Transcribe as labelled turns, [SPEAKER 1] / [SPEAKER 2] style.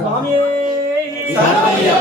[SPEAKER 1] சுவாமியே